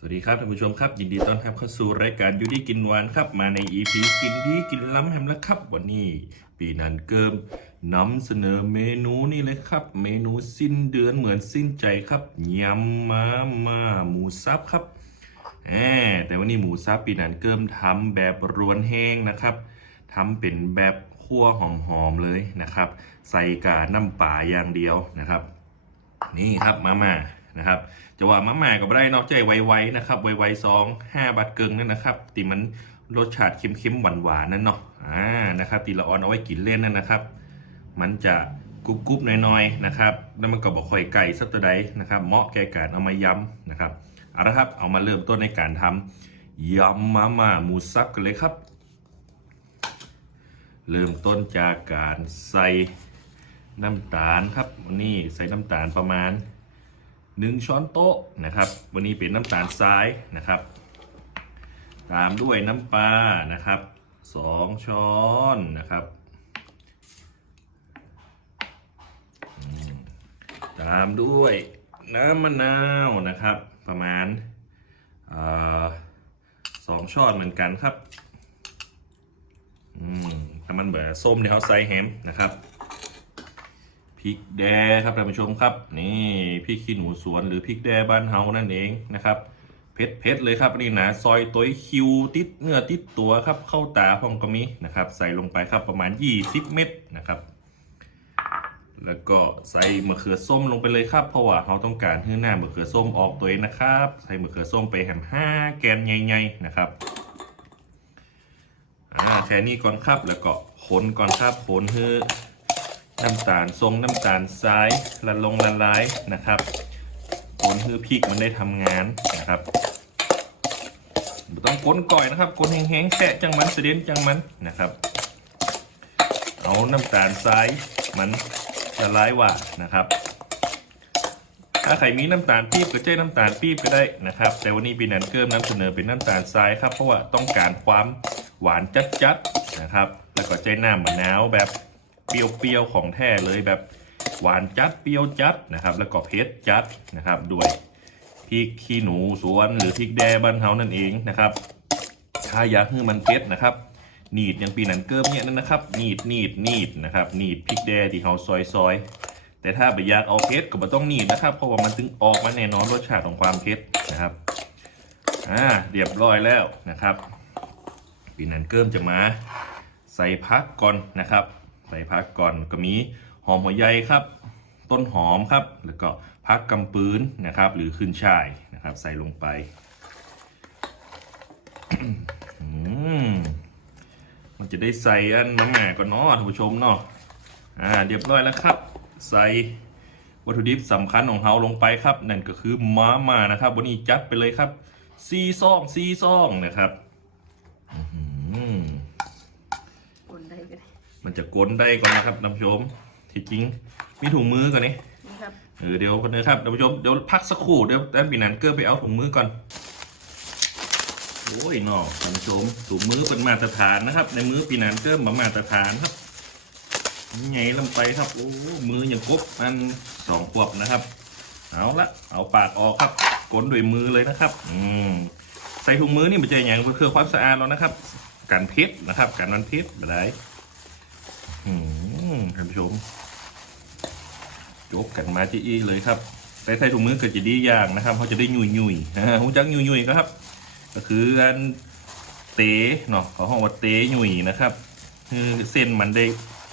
สวัสดีครับท่านผู้ชมครับ ยินดีต้อนรับเข้าสู่รายการยูดีกินหวานครับ มาใน EP กินดีกินล้ำแฮมแล้วครับ วันนี้ปีนันเกิมนำเสนอเมนูนี่เลยครับ เมนูสิ้นเดือนเหมือนสิ้นใจครับยำมาม่าหมูซับครับแหมแต่วันนี้หมูซับปีนันเกิมทำแบบรวนแห้งนะครับทำเป็นแบบคั่วหอมๆเลยนะครับ ใส่กาน้ำปลาอย่างเดียวนะครับ นี่ครับมาม่า นะครับจะว่ามาม่ากับไรนอกใจไวๆนะครับไวๆสองห้าบาทเกิงนั่นนะครับตีมันรสชาติเค็มๆหวานๆนั่นเนาะอ่านะครับตีละออนเอาไว้กินเล่นนั่นนะครับ มันจะกรุบๆหน้อยๆนะครับแล้วมันก็บอกข่อยไก่สักตัวใดนะครับเหมาะแก่การเอามายำนะครับเอาละครับเอามาเริ่มต้นในการทำยำมาม่าหมูสับกันเลยครับ เริ่มต้นจากการใส่น้ำตาลครับนนี้ใส่น้ำตาลประมาณ 1 ช้อนโต๊ะนะครับ วันนี้เป็นน้ำตาลทรายนะครับ ตามด้วยน้ำปลานะครับ 2 ช้อนนะครับ ตามด้วยน้ำมะนาวนะครับ ประมาณสองช้อนเหมือนกันครับอืมถ้ามันแบบส้มเดี๋ยวเขาใส่แฮมนะครับ ริกแดครับท่านผู้ชมครับ นี่พริกขี้หนูสวนหรือพริกแดบ้านเฮานั่นเองนะครับเผ็ดเผ็ดเลยครับนี่นะซอยตัวคิวติดเนื้อติดตัวครับเข้าตาพองกมีนะครับ ใส่ลงไปครับประมาณ 20 เม็ดนะครับ แล้วก็ใส่มะเขือส้มลงไปเลยครับเพราะว่าเราต้องการให้หน้ามะเขือส้มออกตัวเองนะครับ ใส่มะเขือส้มไปแฮมห้าแกนใหญ่ๆนะครับอ่าแค่นี้ก่อนครับแล้วก็คนก่อนครับคนให้ น้ำตาลทรงน้ำตาลทรายละลงละลายนะครับคนคือพริกมันได้ทำงานนะครับต้องก้นก่อยนะครับก้นแห้งๆแฉะจังมันเสด็นจังมันนะครับ เอาน้ำตาลทรายมันละลายว่านะครับ ถ้าใครมีน้ำตาลปี๊บก็ใช้น้ำตาลปี๊บก็ได้นะครับ แต่วันนี้ปีนันเกิมนำเสนอเป็นน้ำตาลทรายครับเพราะว่าต้องการความหวานจัดๆนะครับ แล้วก็ใช้น้ำมะนาวแบบ เปรี้ยวๆของแท้เลยแบบหวานจัดเปรี้ยวจัดนะครับ แล้วก็เผ็ดจัดนะครับด้วยพริกขี้หนูสวนหรือพริกแดบ้านเฮานั่นเองนะครับถ้าอยากให้มันเผ็ดนะครับหนีดอย่างปีนันเกิมเนี่ยนั่นนะครับหนีดหนีดหนีดนะครับหนีดพริกแดที่เฮาซอยซอยๆแต่ถ้าไปอยากเอาเผ็ดก็ไม่ต้องหนีดนะครับ เพราะว่ามันถึงออกมาแน่นอนรสชาติของความเผ็ดนะครับอ่าเรียบร้อยแล้วนะครับปีนันเกิมจะมาใส่พักก่อนนะครับ ใส่พักก่อนก็มีหอมหัวใหญ่ครับ ต้นหอมครับ แล้วก็พักกำปืนนะครับ หรือขึ้นช่ายนะครับ ใส่ลงไปอืมมันจะได้ใส่อันน้ำแหม่ก่อนเนาะท่านผู้ชมเนาะอ่าเรียบร้อยแล้วครับ ใส่วัตถุดิบสำคัญของเราลงไปครับ นั่นก็คือม้ามานะครับวันนี้จัดไปเลยครับซีซองซีซองนะครับ อื้อ มันจะก้นได้ก่อนนะครับท่านผู้ชม ที่จริงมีถุงมือก่อนนี่นี่ครับเออเดี๋ยวกันนะครับท่านผู้ชมเดี๋ยวพักสักครู่เดี๋ยวแต้มปีนันเกอร์ไปเอาถุงมือก่อนโอ้ยนอท่านผู้ชมถุงมือเป็นมาตรฐานนะครับ ในมือปีนันเกอร์มามาตรฐานครับไงลงไปครับโอ้มืออย่างกบมันสองขวบนะครับ เอาละเอาปากออกครับก้นด้วยมือเลยนะครับ อืมใส่ถุงมือนี่มันจะอย่างเพื่อความสะอาดแล้วนะครับ การเพชรนะครับ การมันเพชรแบบไรอืม ท่านผู้ชมจบกันมาจีอีเลยครับใส่ใส่ถุงมือก็จะดีอย่างนะครับเขาจะได้ยุยยุยๆอ่าหูจักยุยยุยก็ครับ ก็คือการเตะเนาะเขาห้องว่าเตะยุยนะครับคือเส้นมันได้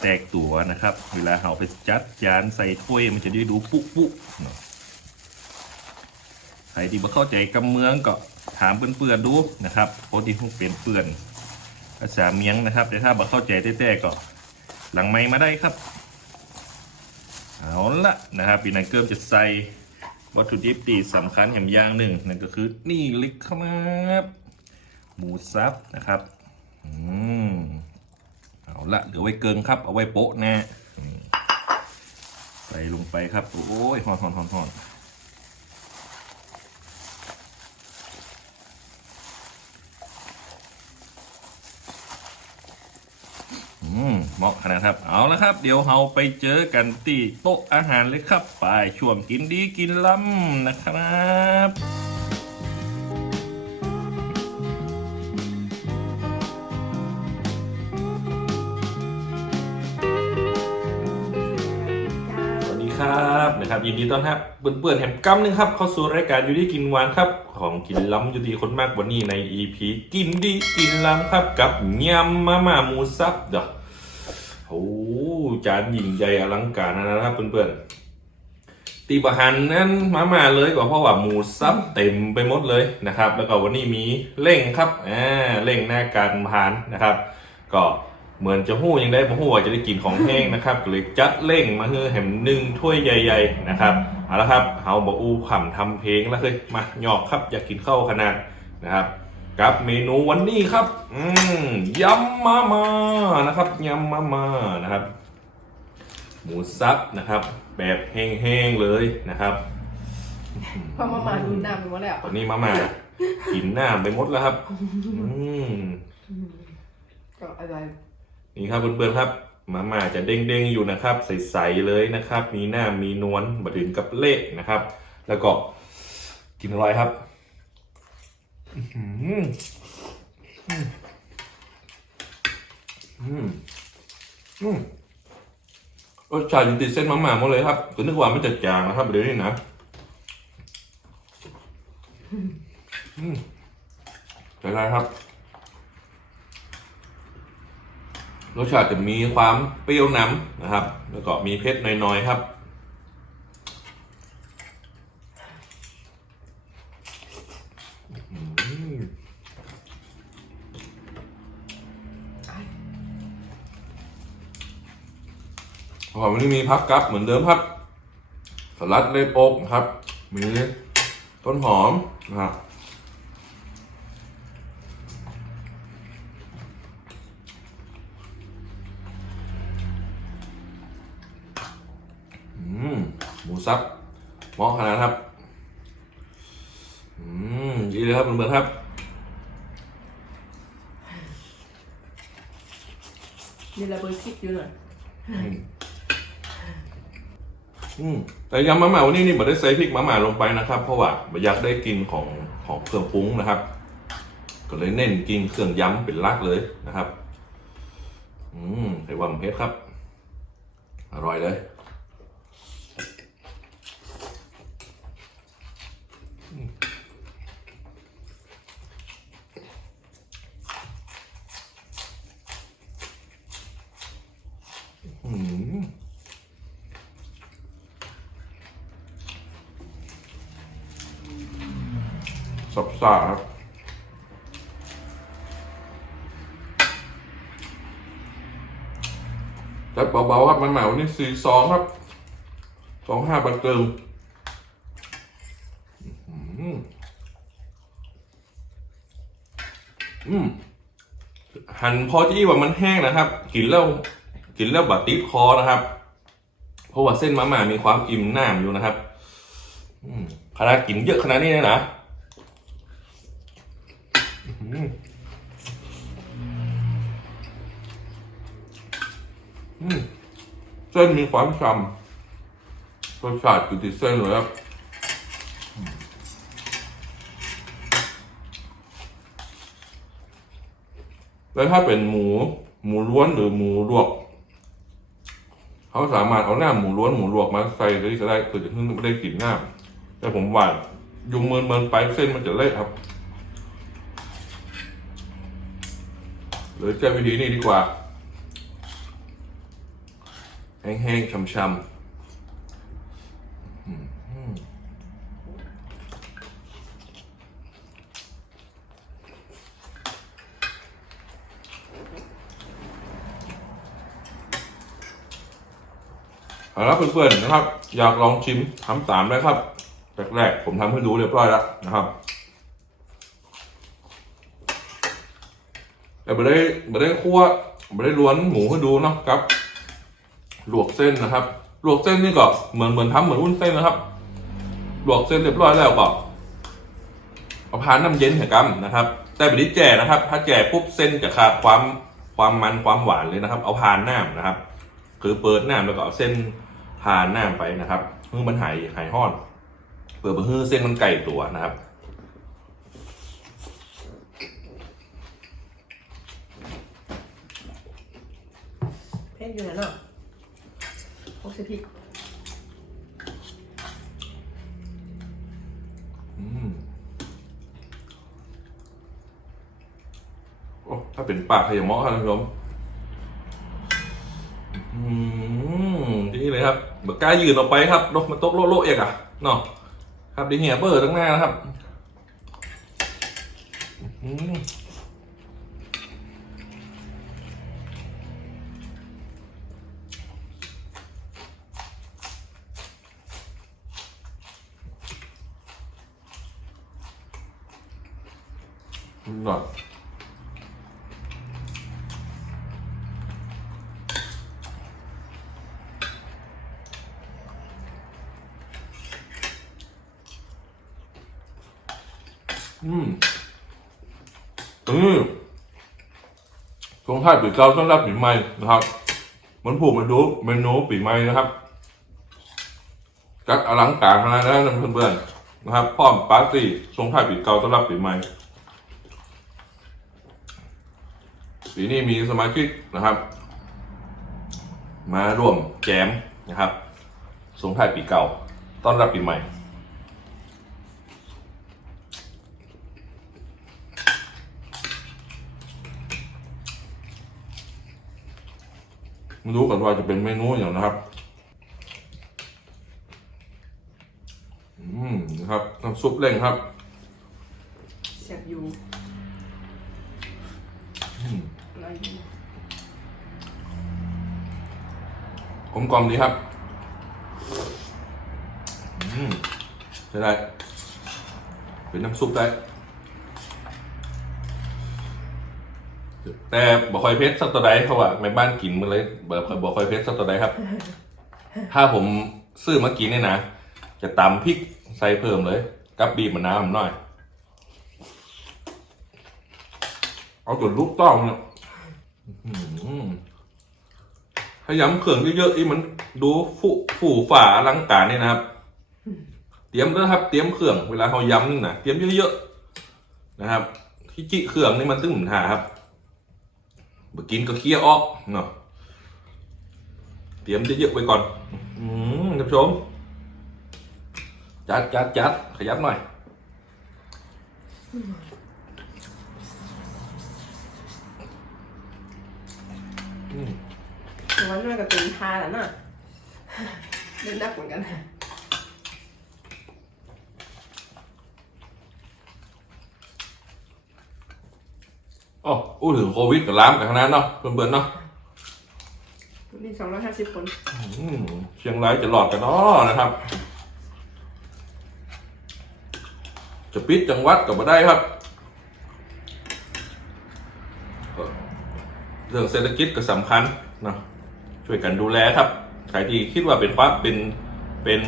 แตกตัวนะครับ เวลาเราไปจัดจานใส่ถ้วยมันจะได้ดูปุ๊ปุ๊เนาะใครที่บ่เข้าใจกำเมืองก็ถามเพื่อนๆดูนะครับเพราะที่พวกเป็นเปื่อนภาษาเมียงนะครับ แต่ถ้าบ่เข้าใจแต้ๆก็ หลังไม้มาได้ครับ เอาละนะครับปีนันเกิมจะใส่วัตถุดิบตีสำคัญแห่งอย่างหนึ่งนั่นก็คือนี่เลยครับหมูสับนะครับอืมเอาละเดี๋ยวไว้เกิงครับ เอาไว้โปะแน่ใส่ลงไปครับ โอ้ยหอนหอนหอนหอน เหมาะขนาดครับ เอาละครับ เดี๋ยวเราไปเจอกันที่โต๊ะอาหารเลยครับ ไปช่วงกินดีกินล้ำนะครับครับนะครับยินดีต้อนรับเปื่อนๆแถมกัมนึงครับเข้าสู่รายการยูดีกินหวานครับ ของกินล้ำยูดีคนมากวันนี้ใน EP กินดีกินล้ำครับกับยำมาม่าหมูซับเด้อ จานยิ่งใหญ่อลังการนะครับเพื่อนๆตีบะหันนั้นมามาเลยก็เพราะว่าหมูสับเต็มไปหมดเลยนะครับ แล้วก็วันนี้มีเร่งครับอ่าเร่งหน้าการพานนะครับ ก็เหมือนจะหู้ยังได้บ่หู้ว่าจะได้กินของแห้งนะครับก็เลยจัดเร่งมาเฮือแหมหนึ่งถ้วยใหญ่ๆนะครับเอาละครับเฮาบออูขำทำเพลงแล้วเคยมาหยอกครับอยากกินข้าวขนาดนะครับกับเมนูวันนี้ครับ อืมยำมามานะครับยำมามานะครับ หมูสับนะครับ แบบแห้งๆเลยนะครับพอมามาดูน้ำไปหมดแล้วตอนนี้มามากินหน้าไปหมดแล้วครับอืมก็อะไรนี่ครับเพื่อนๆครับ มาม่าจะเด้งๆอยู่นะครับ ใสๆเลยนะครับ มีหน้ามีนวลบดถึงกับเละนะครับ แล้วก็กินอร่อยครับอื้อหืออืมอืมอืม รสชาติยังติดเส้นมาม่าหมดเลยครับก็นึกว่าไม่จะจางนะครับเดี๋ยวนี้นะใช่ไรครับ รสชาติจะมีความเปรี้ยวน้ำนะครับ แล้วก็มีเผ็ดน้อยๆครับ ของวันนี้มีพักกับเหมือนเดิมครับ สลัดเลโปกนะครับ มีต้นหอมนะครับอืมหมูสับเหมาะขนาดครับ อืมดีเลยครับเพื่อนๆครับมีระเบิดคิดอยู่หน่อย อืมแต่ยำมะหม่าวันนี้นี่ไม่ได้ใส่พริกมะหม่าลงไปนะครับ เพราะว่าอยากได้กลินของของเครื่องปรุงนะครับ ก็เลยเน้นกินเครื่องยำเป็นลักเลยนะครับ อืมไอ้ว่ามันเผ็ดครับ อร่อยเลย อืม สับครับแต่เบาๆครับมันเหมาอันนี้สี่สองครับสองห้าบันเติมอืมหั่นพอที่ว่ามันแห้งนะครับกินแล้วกินแล้วบาดติดคอนะครับ เพราะว่าเส้นมาม่ามีความอิ่มหน้ำอยู่นะครับอืมขนาดกินเยอะขนาดนี้เลยนะ เส้นมีความฉ่ำรสชาติอยู่ที่เส้นเลยครับแล้วถ้าเป็นหมูหมูล้วนหรือหมูลวก เขาสามารถเอาหน้าหมูล้วนหมูลวกมาใส่เลยก็ได้คือจะเพิ่งไม่ได้กลิ่นหน้า แต่ผมหว่ายุงเมินเมินไปเส้นมันจะเละครับ หรือใช้วิธีนี้ดีกว่า แห้งๆช่ำๆเอาละเพื่อนๆนะครับ อยากลองชิมทำตามได้ครับแรกๆผมทำให้ดูเรียบร้อยแล้วนะครับแต่ไม่ได้ไม่ได้คั่วไม่ได้ล้วนหมูให้ดูเนาะครับ ลวกเส้นนะครับ ลวกเส้นนี่ก็เหมือนเหมือนทำเหมือนวุ้นเส้นนะครับ ลวกเส้นเรียบร้อยแล้วก็เอาพานน้ำเย็นให้กันนะครับ แต่ไม่ได้แจ่นะครับ ถ้าแจ่ปุ๊บเส้นจะขาดความความมันความหวานเลยนะครับ เอาพานน้ำนะครับ คือเปิดน้ำแล้วก็เอาเส้นพานน้ำไปนะครับเพื่อมันหายหายห้อน เปิดเพื่อเส้นมันไก่ตัวนะครับเพ่งอยู่ไหนเนาะ โอเคพิอืมโอ้ถ้าเป็นปากขยมอครับท่านผู้ชมอืมนี่เลยครับเบก้ายืนออกไปครับนกมันต๊ะโลโลเอกอะเนาะครับดีเหี้ยเบอร์ตั้งหน้านะครับ อืม หน่อยอืมอืมช่วงท้ายปีเก่าต้อนรับปีใหม่นะครับ เหมันผูกมาดูเมนูปีใหม่นะครับ จัดอลังการขนาดนั้นนเพื่อนๆนะครับ พร้อมปาร์ตี้ช่วงท้ายปีเก่าต้อนรับปีใหม่ ปีนี้มีสมาชิกนะครับ มาร่วมแจมนะครับสงท้ายปีเก่า ต้อนรับปีใหม่ ไม่รู้กันว่าจะเป็นเมนูอย่างนะครับอืมนะครับน้ำซุปเร่งครับ แซ่บอยู่ อืม อะไรอยู่ กล มกลอมดีครับอืมใช่ได้เป็นน้ำซุปได้แต่บอกคอยเพชรสักตัวใดเขาว่าในบ้านกินมาเลยบอกบอกคอยเพชรสักตัวใดครับ ถ้าผมซื้อมากินเนี่ยนะจะตำพริกใส่เพิ่มเลย กับบีบมะนาวหน่อย เอาจนลูกต้องเนี่ยอื้อหือ ถ้าย้ำเครื่องเยอะๆอีมันดูฟูฟูฝ่าลังการเนี่ยนะครับ เตรียมด้วยครับ เตรียมเครื่องเวลาเขาย้ำนี่นะเตรียมเยอะๆนะครับที่จิเครื่องนี่มันตึ้งหมุนหาครับเมื่อกินก็เคลียร์ออกเนาะเตรียมเยอะๆไว้ก่อน อืมท่านผู้ชมจัดจัดจัดขยับหน่อยอืม แต่ว่าน่าจะเป็นทาแล้วน่ะเล่นนักเหมือนกันนะอ๋ออู้ถึงโควิดกับล้ามกับคณะเนาะเพื่อนๆเนาะนี่สองร้อยห้าสิบคนอืมเชียงรายจะหลอดกันเนาะนะครับ จะปิดจังหวัดก็บ่ได้ครับก็เรื่องเศรษฐกิจก็สำคัญเนาะ ช่วยกันดูแลครับใครที่คิดว่าเป็นความเป็นเป็น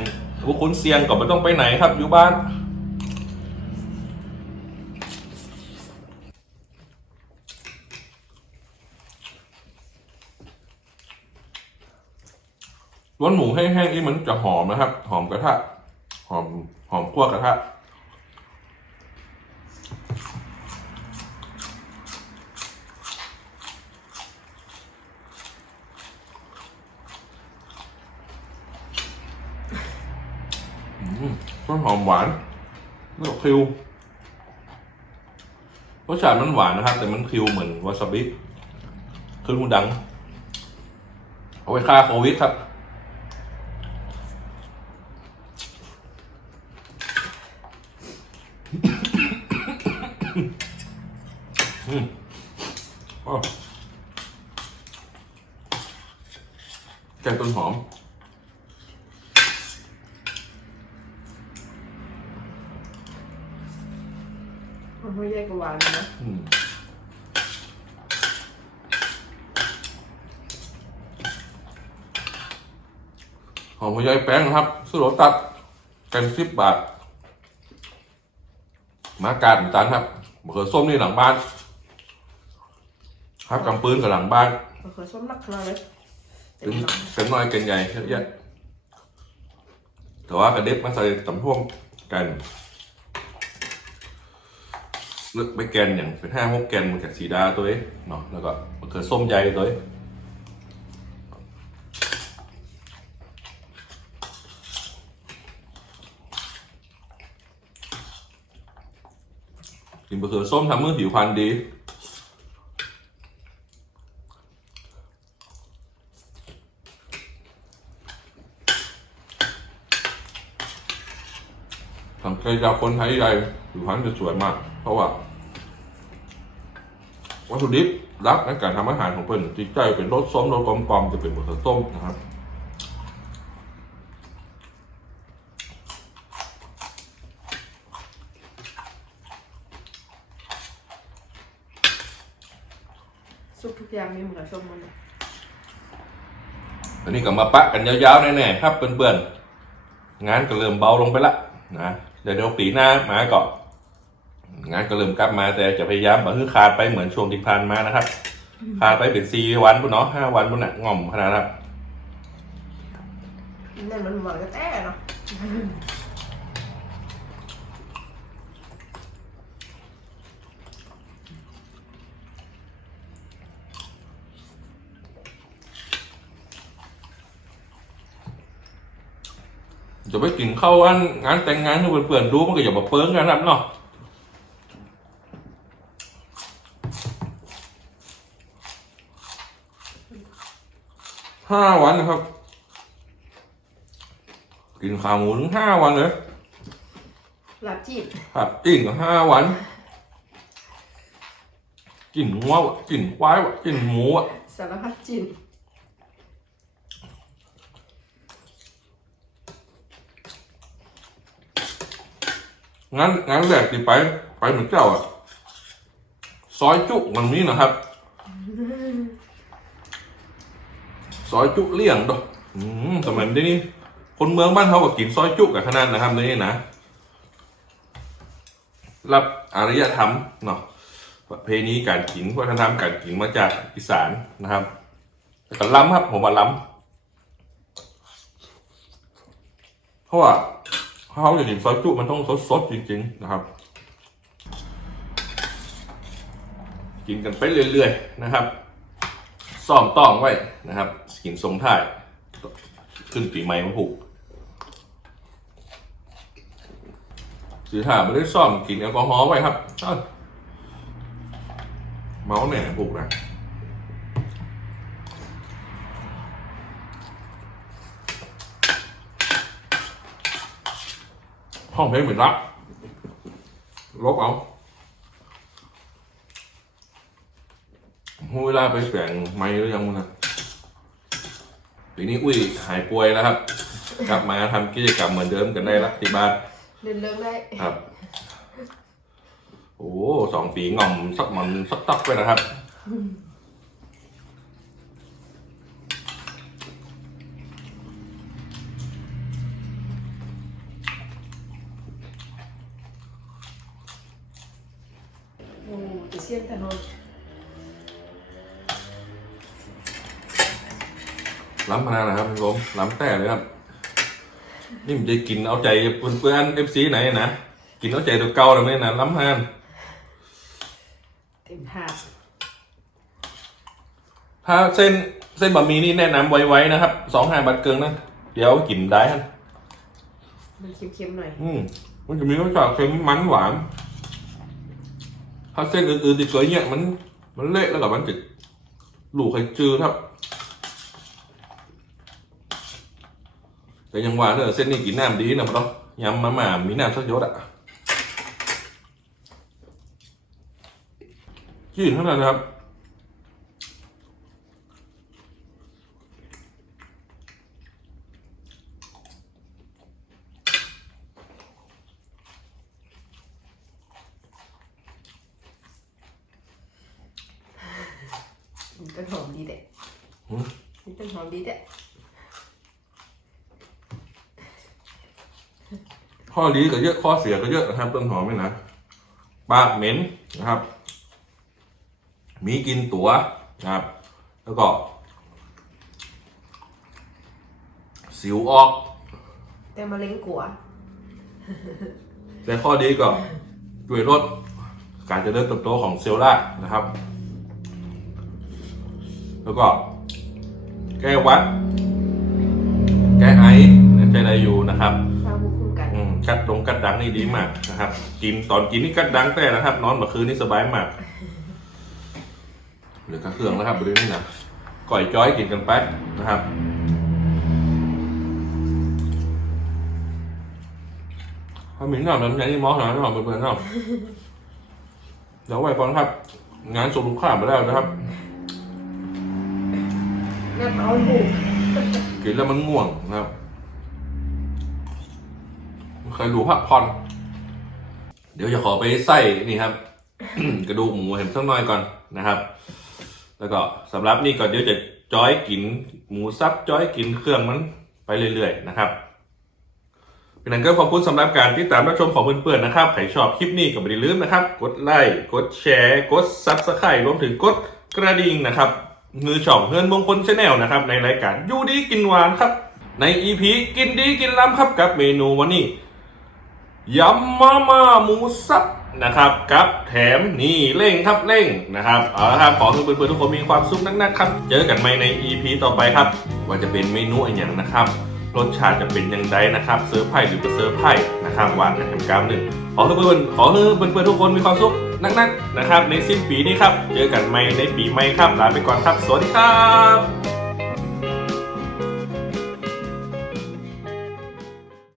ผู้คุ้นเสี่ยงก็ไม่ต้องไปไหนครับ อยู่บ้านล้วนหมูแห้งๆนี่มันจะหอมนะครับ หอมกระทะ หอมหอมคั่วกระทะ อืมต้นห อมหวานแล้วก็คิวรสชาติมันหวานนะครับ แต่มันคิวเหมือนวาซาบิคือหูดัง เอาไว้ฆ่าโควิดครับอืมอ้าวแกงต้นหอม มันไม่แยกกับหวานเลยนะ อืมห อมหัวใหญ่แป้งนะครับสุโรตัดกันสิบบาทมากาดเหมือนกันครับมะเขือส้มนี่หลังบ้าน ครับกำปืนกับหลังบ้านมะเขือส้มนักขนาดเลยเต็มเป็นหลังเป็นน้อยกันใหญ่เยอะแยะแต่ว่ากระเด็บมาใส่ตำท่วมกันเลือกไปแกนอย่างเป็นห้าหกแกนมันกับสีดาตัวเองเนาะแล้วก็มะเขือส้มใหญ่ตัวเอง กินมะเขือส้มทำเมื่อผิวพรรณดี สังเกตจากคนไทยใหญ่ผิวพรรณจะสวยมาก เพราะว่า วัตถุดิบรักในการทำอาหารของเพื่อนที่ใจเป็นรสส้มรสกลมๆจะเป็นมะเขือส้มนะครับ อย่างมีหมดแล้วชมมันตอนนี้ก็มาปะกันยาวๆแน่ๆครับเพื่อนๆงานก็เริ่มเบาลงไปละนะเดี๋ยวเดี๋ยวปีหน้ามาก็งานก็เริ่มกลับมาแต่จะพยายามบ่ให้ขาดไปเหมือนช่วงที่ผ่านมานะครับขาดไปเป็นสี่วันปุ่นเนาะห้าวันปุ่นน่ะง่อมขนาดนั้นครับนั่นมันหวานก็แต่เนาะ จะไปกินข้าวอันงานแต่งงานให้เพื่อนๆดูมันก็อย่ามาเปิ้งกันครับเนาะห้าวันนะครับ กินขาหมูถึงห้าวันเลยลาบจีบครับกินก็ห้าวันกินงัววะกินควายวะกินหมูวะสารพัดจิน งานงานแรกที่ไป ไปเหมือนเจ้าอะซอยจุมันมีนะครับ ซอยจุเลี่ยงดอกอืมสมัยนี้นี่คนเมืองบ้านเขาก็กินซอยจุกับขนาดนะครับนี่นะรับอารยธรรมเนาะประเพณีการกินวัฒนธรรมการกินมาจากอีสานนะครับแต่ก็ล้ำครับผมว่าล้ำเพราะว่าเขาจะกินซอยจุมันต้องสดๆจริง ๆ นะครับ กินกันไปเรื่อยๆนะครับซ่อมต้องไว้นะครับกินทรงถ่ายขึ้นปีใหม่มาผูกสีถ่าไม่ได้ซ่อมกินแอลกอฮอล์ไว้ครับเอ้าเมาส์แหน่ผูกนะ ห้องเพลงเหมือนรักลบเอาเวลาไปแปลงไม้หรือยังมึงนะปีนี้อุ้ยหายป่วยแล้วครับ กลับมาทำกิจกรรมเหมือนเดิมกันได้ละที่บ้านเดินเลิกได้ครับ โอ้สองปีง่อมสักมันสักตักไปนะครับ โอ้จะเสียนถนน ล้ำพนานะครับคุณผู้ชมล้ำแต่เลยครับ นี่มันจะกินเอาใจเพื่อนๆเอฟซีไหนนะกินเอาใจตัวเก่าแล้วเนี่ยนะล้ำพานเต็มถาดถ้าเส้นเส้นบะหมี่นี่แนะนำไว้ๆนะครับสองห้าบาทเกินนะเดี๋ยวกินได้ครับมันเค็มๆหน่อย อืมมันจะมีรสชาติเค็มมันหวาน ถ้าเส้นอื่นๆที่เคยเนี่ยมันมันเละแล้วกับมันจะหลูกไข่จืดครับ แต่ยังหวานเนอะเส้นนี้กินน้ำดีนะมันต้องยำมาหมามีน้ำสักยศอะกินเท่านั้นนะครับ มันต้นหอมดีเด็ด หืม มันต้นหอมดีเด็ด ข้อดีก็เยอะข้อเสียก็เยอะนะครับต้นหอมนี่นะปากเหม็นนะครับ มีกลินตัวนะครับ แล้วก็ สิวออก แต่มะเร็งกัว แต่ข้อดีก็ด้วยลดการเจริญเติบโตของเซลล์ได้นะครับ แล้วก็ แก้หวัด แก้ไอใจอะไรอยู่นะครับสร้างภูมิคุ้ม กันอืมกัดดงกัดดังนี่ดีมากนะครับ กินตอนกินนี่กัดดังแต่นะครับ นอนเมื่อคืนนี่สบายมากเหลือกระเครื่องแล้วครับบริเวณนี้นะก่อยจ้อยกินกันไปนะครับถ้ามีหน่อยมันยังนี่มอหน่อยหน่อยเพื่อนๆเนาะเดี๋ยวไว้ก่อนครับ งานส่งลูกค้าไปแล้วนะครับงั้นเอาถูกกินแล้วมันง่วงนะครับ เคยดูพักผ่อน เดี๋ยวจะขอไปใส่นี่ครับ กระดูกหมูเห็นสักหน่อยก่อนนะครับ แล้วก็สำหรับนี่ก่อนเดี๋ยวจะจอยกินหมูซับจอยกินเครื่องมันไปเรื่อยๆนะครับเป็นนั้นก็ขอบคุณสำหรับการติดตามรับชมของเพื่อนๆนะครับ ใครชอบคลิปนี้ก็ไม่ลืมนะครับ กดไลค์ กดแชร์ กดซับสไครต์รวมถึงกดกระดิ่งนะครับมือช่องเฮือนมงคลชาแนลนะครับ ในรายการยูดีกินหวานครับ ใน EP กินดีกินล้ำครับกับเมนูวันนี้ ยำมาม่าหมูสับนะครับกับแถมนี่เร่งครับเร่งนะครับเอาละครับขอให้เพื่อนๆทุกคนมีความสุขนักๆครับ เจอกันใหม่ใน EP ต่อไปครับ ว่าจะเป็นเมนูอะไรอย่างนะครับ รสชาติจะเป็นยังไงนะครับเซอร์ไพรส์หรือเซอร์ไพรส์นะครับหวานกับแถมกามหนึ่งขอให้เพื่อนๆขอให้เพื่อนๆทุกคนมีความสุขนักๆนะครับ ในสิ้นปีนี้ครับ เจอกันใหม่ในปีใหม่ครับลาไปก่อนครับ สวัสดีครับ